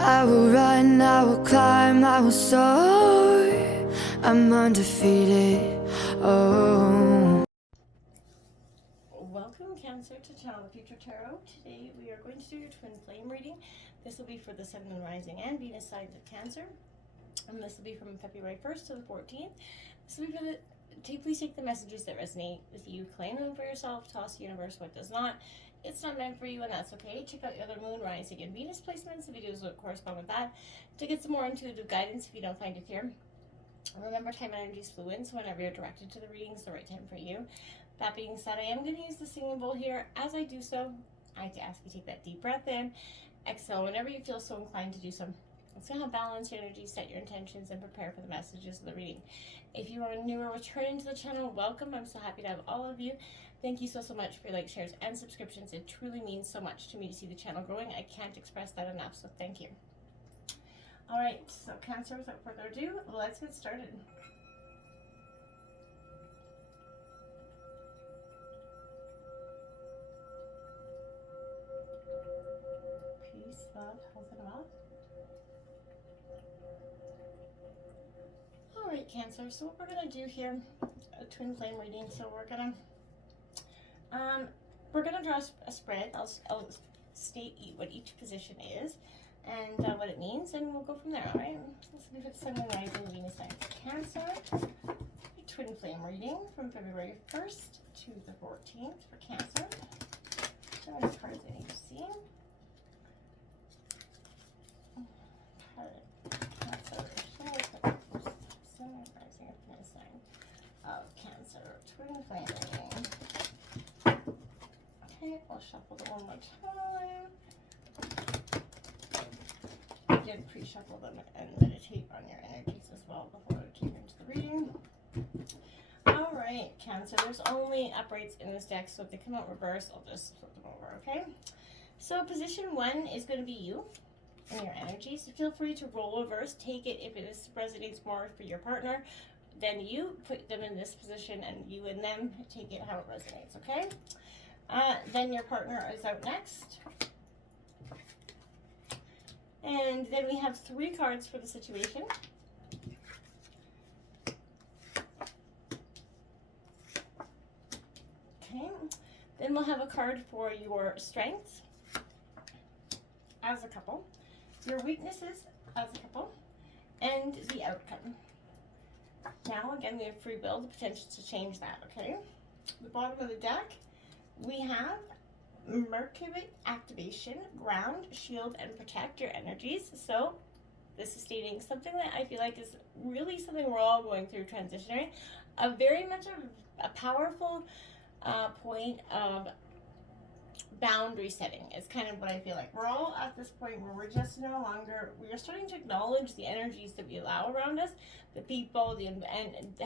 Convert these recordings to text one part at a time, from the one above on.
I will run, I will climb, I will soar. I'm undefeated. Oh. Welcome, Cancer, to Channel the Future Tarot. Today we are going to do your twin flame reading. This will be for the Sun, Moon, Rising, and Venus signs of Cancer. And this will be from February 1st to the 14th. This will be for the... Please take the messages that resonate with you, claim them for yourself, toss the universe what does not. It's not meant for you, and that's okay. Check out the other Moon, Rising, and Venus placements. The videos will correspond with that to get some more intuitive guidance if you don't find it here. Remember, time energy is fluid, so whenever you're directed to the reading, it's the right time for you. That being said, I am going to use the singing bowl here. As I do so, I like to ask you to take that deep breath in, exhale whenever you feel so inclined to do so. It's going to balance your energy, set your intentions, and prepare for the messages of the reading. If you are new or returning to the channel, welcome. I'm so happy to have all of you. Thank you so much for your likes, shares, and subscriptions. It truly means so much to me to see the channel growing. I can't express that enough, so thank you. All right, so Cancer, without further ado, let's get started. Peace, love, health, and wealth. All right, Cancer, so what we're going to do here, a twin flame reading, so we're going to draw a spread. I'll state what each position is and what it means, and we'll go from there, all right? This will be for the Sun, Moon, Rising, Venus signs of Cancer. Twin flame reading from February 1st to the 14th for Cancer. Show me the cards I need to see. Cancer, show me the cards. Sun, Moon, Rising, and Venus sign of Cancer. Twin flame reading. Okay, I'll shuffle them one more time. I did pre-shuffle them and meditate on your energies as well before I came into the reading. All right, Cancer, there's only uprights in this deck, so if they come out reverse, I'll just flip them over, okay? So position 1 is going to be you and your energies. So feel free to roll reverse. Take it if it resonates more for your partner. Then you put them in this position, and you and them take it how it resonates, okay? Then your partner is out next. And then we have 3 cards for the situation. Okay, then we'll have a card for your strengths as a couple, your weaknesses as a couple, and the outcome. Now, again, we have free will, the potential to change that, okay? The bottom of the deck, we have Mercury activation, ground, shield, and protect your energies. So this is stating something that I feel like is really something we're all going through transitionary. A very much a powerful point of boundary setting is kind of what I feel like. We're all at this point where we're just no longer, we are starting to acknowledge the energies that we allow around us, the people, and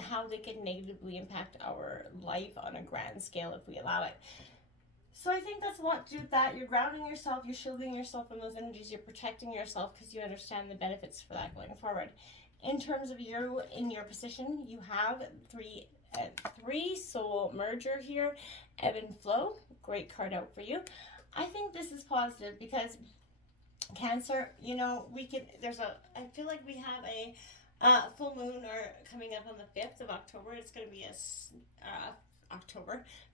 how they can negatively impact our life on a grand scale if we allow it. So I think that's a lot to do with that. You're grounding yourself, you're shielding yourself from those energies, you're protecting yourself because you understand the benefits for that going forward. In terms of you in your position, you have three soul merger here, ebb and flow. Great card out for you. I think this is positive because Cancer, you know, I feel like we have a full moon coming up on the 5th of October. It's going to be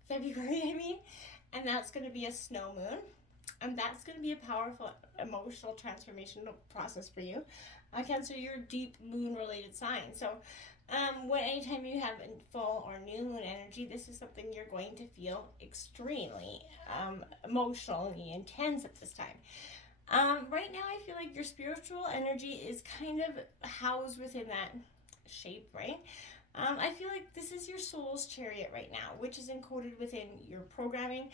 February, I mean. And that's going to be a snow moon. And that's going to be a powerful emotional transformational process for you. Cancer, you're a deep moon-related sign. So anytime you have full or new moon energy, this is something you're going to feel extremely emotionally intense at this time. Right now, I feel like your spiritual energy is kind of housed within that shape, right? I feel like this is your soul's chariot right now, which is encoded within your programming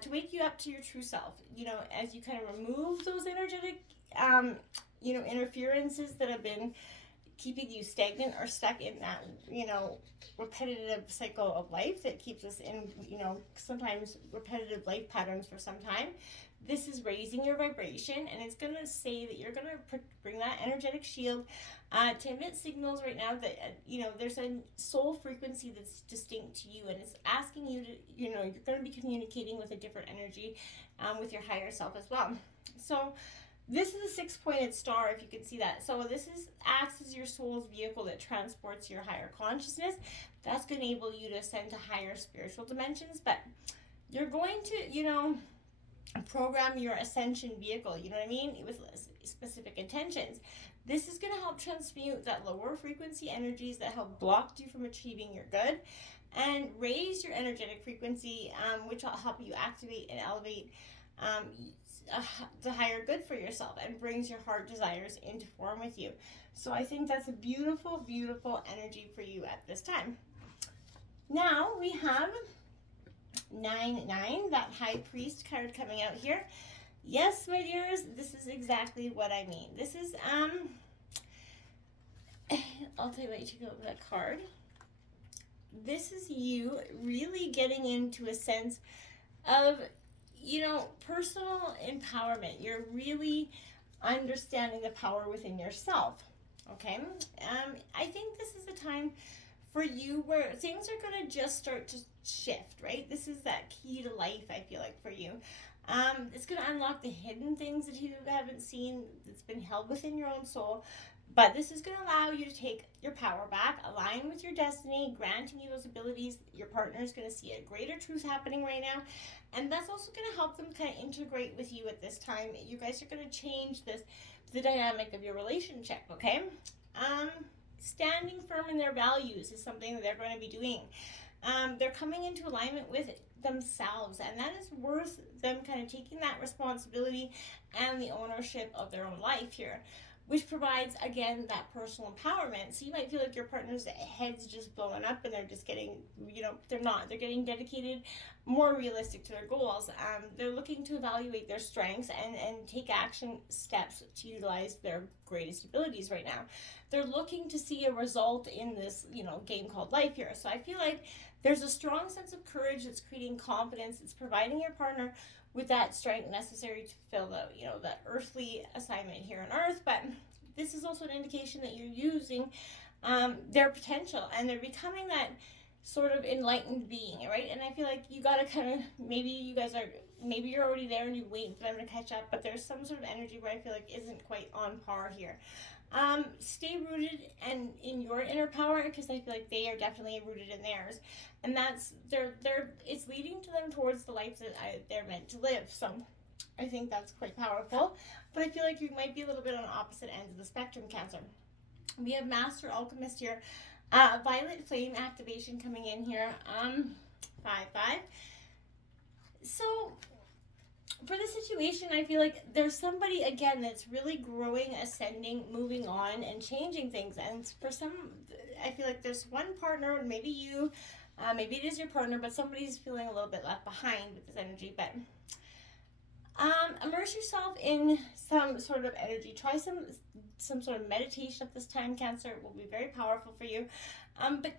to wake you up to your true self. You know, as you kind of remove those energetic, interferences that have been keeping you stagnant or stuck in that, repetitive cycle of life that keeps us in, sometimes repetitive life patterns for some time. This is raising your vibration, and it's going to say that you're going to bring that energetic shield to emit signals right now that, there's a soul frequency that's distinct to you, and it's asking you to, you're going to be communicating with a different energy with your higher self as well. So This is a 6-pointed star, if you can see that. So this acts as your soul's vehicle that transports your higher consciousness. That's going to enable you to ascend to higher spiritual dimensions. But you're going to, program your ascension vehicle, you know what I mean, with specific intentions. This is going to help transmute that lower frequency energies that have blocked you from achieving your good, and raise your energetic frequency, which will help you activate and elevate the higher good for yourself, and brings your heart desires into form with you. So I think that's a beautiful, beautiful energy for you at this time. Now we have 9-9, that High Priest card coming out here. Yes, my dears, this is exactly what I mean. This is, I'll tell you what, you take a look at that card. This is you really getting into a sense of, personal empowerment. You're really understanding the power within yourself, okay? I think this is a time for you where things are going to just start to shift, right? This is that key to life, I feel like, for you. It's going to unlock the hidden things that you haven't seen, that's been held within your own soul. But this is going to allow you to take your power back, align with your destiny, granting you those abilities. Your partner is going to see a greater truth happening right now. And that's also going to help them kind of integrate with you at this time. You guys are going to change the dynamic of your relationship, okay? Standing firm in their values is something that they're going to be doing. They're coming into alignment with themselves, and that is worth them kind of taking that responsibility and the ownership of their own life here, which provides, again, that personal empowerment. So you might feel like your partner's head's just blowing up and they're just getting, they're not. They're getting dedicated, more realistic to their goals. They're looking to evaluate their strengths and take action steps to utilize their greatest abilities right now. They're looking to see a result in this, game called life here. So I feel like there's a strong sense of courage that's creating confidence. It's providing your partner with that strength necessary to fulfill that earthly assignment here on earth. But this is also an indication that you're using their potential, and they're becoming that sort of enlightened being, right? And I feel like you got to kind of, maybe you're already there and you're waiting for them to catch up, but there's some sort of energy where I feel like isn't quite on par here. Stay rooted and in your inner power, because I feel like they are definitely rooted in theirs, and that's it's leading to them towards the life that they're meant to live. So I think that's quite powerful. But I feel like you might be a little bit on opposite ends of the spectrum, Cancer. We have Master Alchemist here, Violet Flame activation coming in here, 5-5. So for the situation, I feel like there's somebody, again, that's really growing, ascending, moving on, and changing things. And for some, I feel like there's one partner, maybe you, maybe it is your partner, but somebody's feeling a little bit left behind with this energy. But immerse yourself in some sort of energy. Try some sort of meditation at this time, Cancer. It will be very powerful for you. But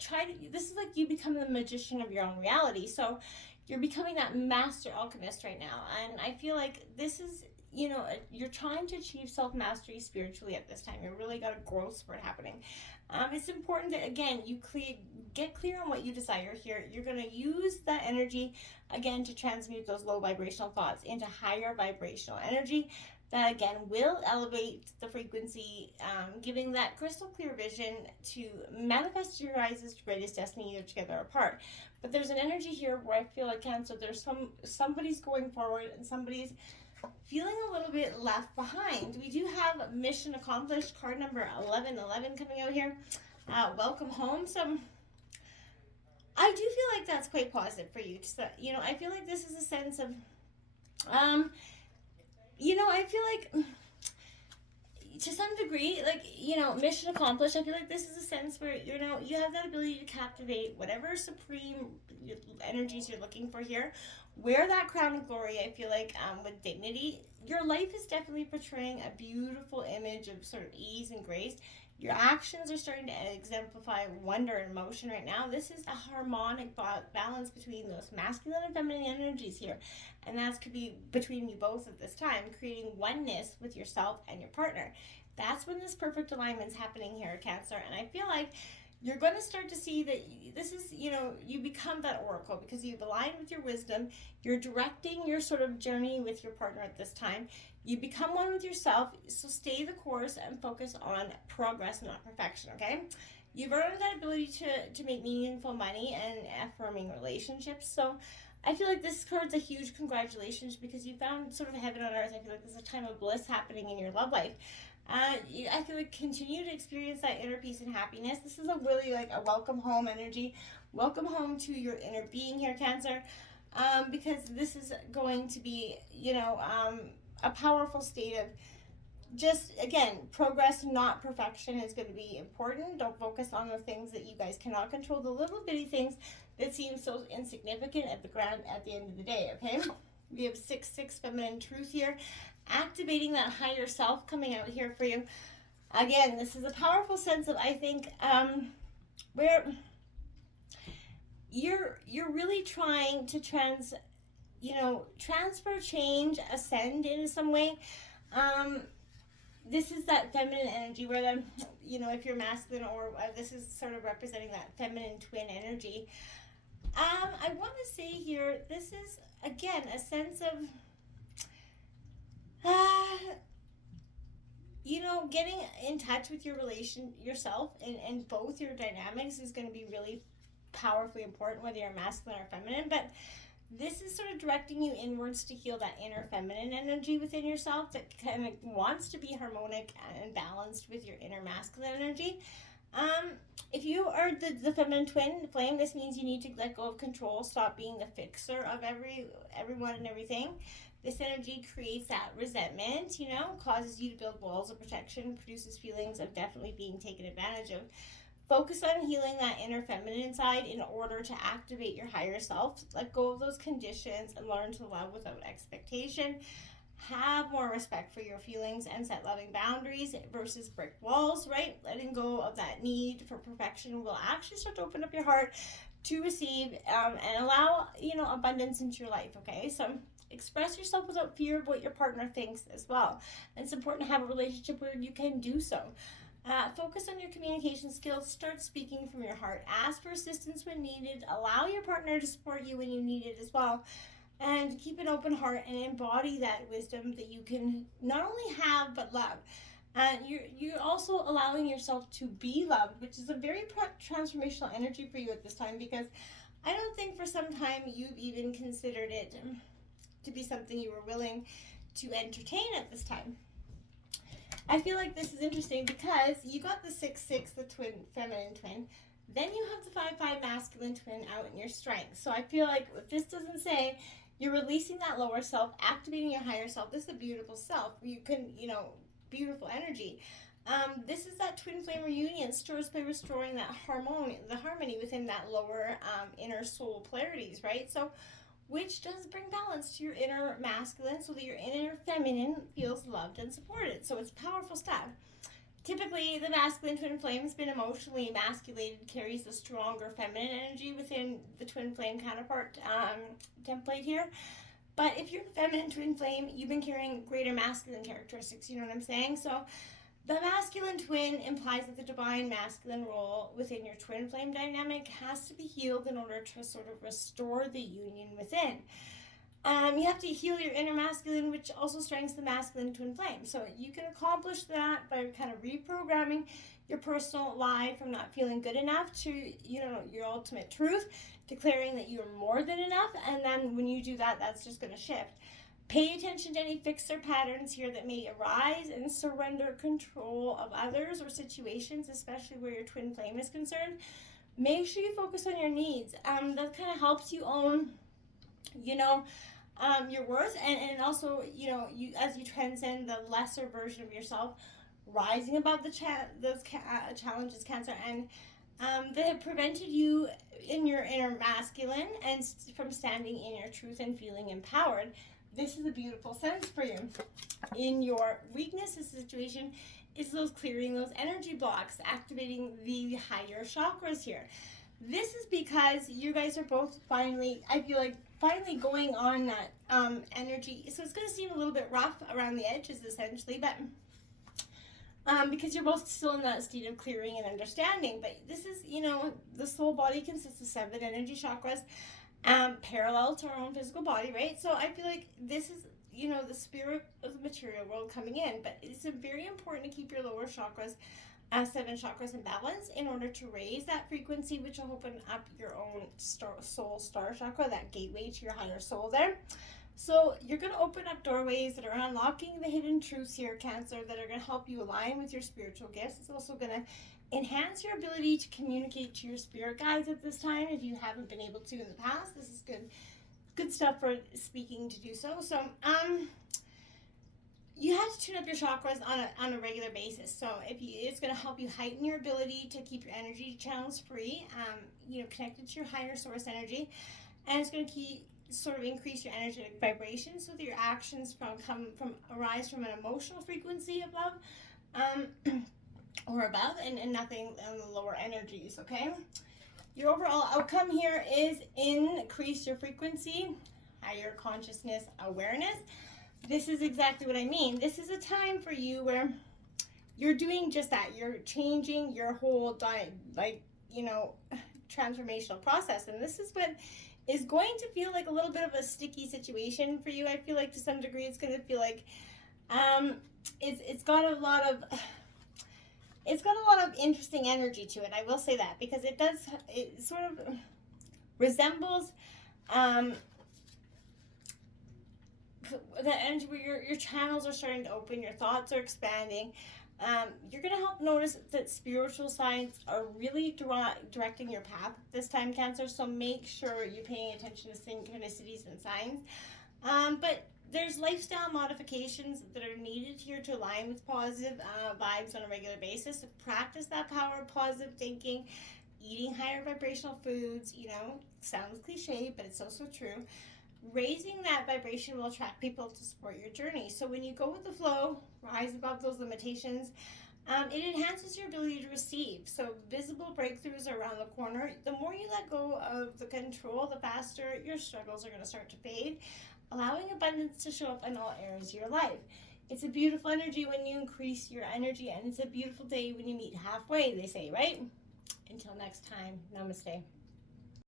this is like you become the magician of your own reality. So you're becoming that master alchemist right now. And I feel like this is, you're trying to achieve self-mastery spiritually at this time. You really got a growth spurt happening. It's important that, again, you get clear on what you desire here. You're going to use that energy, again, to transmute those low vibrational thoughts into higher vibrational energy that, again, will elevate the frequency, giving that crystal clear vision to manifest your guys' greatest destiny, either together or apart. But there's an energy here where I feel like, Cancer, there's somebody's going forward and somebody's feeling a little bit left behind. We do have mission accomplished, card number 1111 coming out here. Welcome home. So I do feel like that's quite positive for you. So, I feel like this is a sense of, I feel like to some degree, like, mission accomplished. I feel like this is a sense where, you have that ability to captivate whatever supreme energies you're looking for here. Wear that crown of glory, I feel like, with dignity. Your life is definitely portraying a beautiful image of sort of ease and grace. Your actions are starting to exemplify wonder and motion right now. This is a harmonic balance between those masculine and feminine energies here. And that could be between you both at this time, creating oneness with yourself and your partner. That's when this perfect alignment's happening here, Cancer. And I feel like you're going to start to see that this is, you know, you become that oracle because you've aligned with your wisdom. You're directing your sort of journey with your partner at this time. You become one with yourself, so stay the course and focus on progress, not perfection, okay? You've earned that ability to make meaningful money and affirming relationships. So I feel like this card's a huge congratulations because you found sort of heaven on earth. I feel like there's a time of bliss happening in your love life. I feel like continue to experience that inner peace and happiness. This is a really like a welcome home energy. Welcome home to your inner being here, Cancer, because this is going to be, you know, a powerful state of just, again, progress, not perfection, is going to be important. Don't focus on the things that you guys cannot control, the little bitty things that seem so insignificant at the end of the day, okay? We have 6-6 feminine truth here, activating that higher self coming out here for you. Again, this is a powerful sense of, I think, where you're really trying to transfer, change, ascend in some way. This is that feminine energy where the, if you're masculine, or this is sort of representing that feminine twin energy. I want to say here, this is, again, a sense of, getting in touch with yourself and both your dynamics is going to be really powerfully important, whether you're masculine or feminine. But this is sort of directing you inwards to heal that inner feminine energy within yourself that kind of wants to be harmonic and balanced with your inner masculine energy. If you are the feminine twin flame, this means you need to let go of control, stop being the fixer of everyone and everything. This energy creates that resentment, causes you to build walls of protection, produces feelings of definitely being taken advantage of. Focus on healing that inner feminine side in order to activate your higher self. Let go of those conditions and learn to love without expectation. Have more respect for your feelings and set loving boundaries versus brick walls, right? Letting go of that need for perfection will actually start to open up your heart to receive and allow, abundance into your life, okay? So express yourself without fear of what your partner thinks as well. And it's important to have a relationship where you can do so. Focus on your communication skills. Start speaking from your heart. Ask for assistance when needed. Allow your partner to support you when you need it as well. And keep an open heart and embody that wisdom that you can not only have but love. And you're also allowing yourself to be loved, which is a very transformational energy for you at this time, because I don't think for some time you've even considered it to be something you were willing to entertain at this time. I feel like this is interesting because you got the 6-6, the twin, feminine twin. Then you have the 5-5 masculine twin out in your strength. So I feel like what this doesn't say, you're releasing that lower self, activating your higher self. This is a beautiful self. You can, beautiful energy. This is that twin flame reunion, stirs by restoring that harmony within that lower inner soul polarities, right? So, which does bring balance to your inner masculine so that your inner feminine feels loved and supported. So it's powerful stuff. Typically, the masculine twin flame has been emotionally emasculated, carries the stronger feminine energy within the twin flame counterpart template here. But if you're the feminine twin flame, you've been carrying greater masculine characteristics, you know what I'm saying? So the masculine twin implies that the divine masculine role within your twin flame dynamic has to be healed in order to sort of restore the union within. You have to heal your inner masculine, which also strengthens the masculine twin flame. So you can accomplish that by kind of reprogramming your personal lie from not feeling good enough to, your ultimate truth, declaring that you are more than enough. And then when you do that, that's just going to shift. Pay attention to any fixer patterns here that may arise and surrender control of others or situations, especially where your twin flame is concerned. Make sure you focus on your needs. That kind of helps you own, your worth, and also, you as you transcend the lesser version of yourself, rising above those challenges, Cancer, and that have prevented you in your inner masculine and from standing in your truth and feeling empowered. This is a beautiful sense for you. In your weakness situation is clearing those energy blocks, activating the higher chakras here. This is because you guys are both finally going on that energy. So it's going to seem a little bit rough around the edges, essentially, but because you're both still in that state of clearing and understanding. But this is, you know, the soul body consists of 7 energy chakras, parallel to our own physical body, right? So I feel like this is, you know, the spirit of the material world coming in. But it's very important to keep your lower chakras, 7 chakras in balance in order to raise that frequency, which will open up your own soul star chakra, that gateway to your higher soul there. So you're going to open up doorways that are unlocking the hidden truths here, Cancer, that are going to help you align with your spiritual gifts. It's also going to enhance your ability to communicate to your spirit guides at this time. If you haven't been able to in the past, this is good stuff for speaking to do so. So you have to tune up your chakras on a regular basis. So it's going to help you heighten your ability to keep your energy channels free, you know, connected to your higher source energy, and it's going to sort of increase your energetic vibration so that your actions arise from an emotional frequency or above, and nothing on the lower energies. Okay, your overall outcome here is increase your frequency, higher consciousness awareness. This is exactly what I mean. This is a time for you where you're doing just that. You're changing your whole transformational process, and this is what is going to feel like a little bit of a sticky situation for you. I feel like to some degree it's going to feel like it's got a lot of interesting energy to it. I will say that, because it sort of resembles the energy where your channels are starting to open, your thoughts are expanding. You're going to help notice that spiritual signs are really directing your path this time, Cancer. So make sure you're paying attention to synchronicities and signs. But there's lifestyle modifications that are needed here to align with positive vibes on a regular basis. So practice that power of positive thinking, eating higher vibrational foods. You know, sounds cliche, but it's also true. Raising that vibration will attract people to support your journey. So when you go with the flow, rise above those limitations, it enhances your ability to receive. So visible breakthroughs are around the corner. The more you let go of the control, the faster your struggles are going to start to fade, allowing abundance to show up in all areas of your life. It's a beautiful energy when you increase your energy, and it's a beautiful day when you meet halfway, they say, right? Until next time, namaste.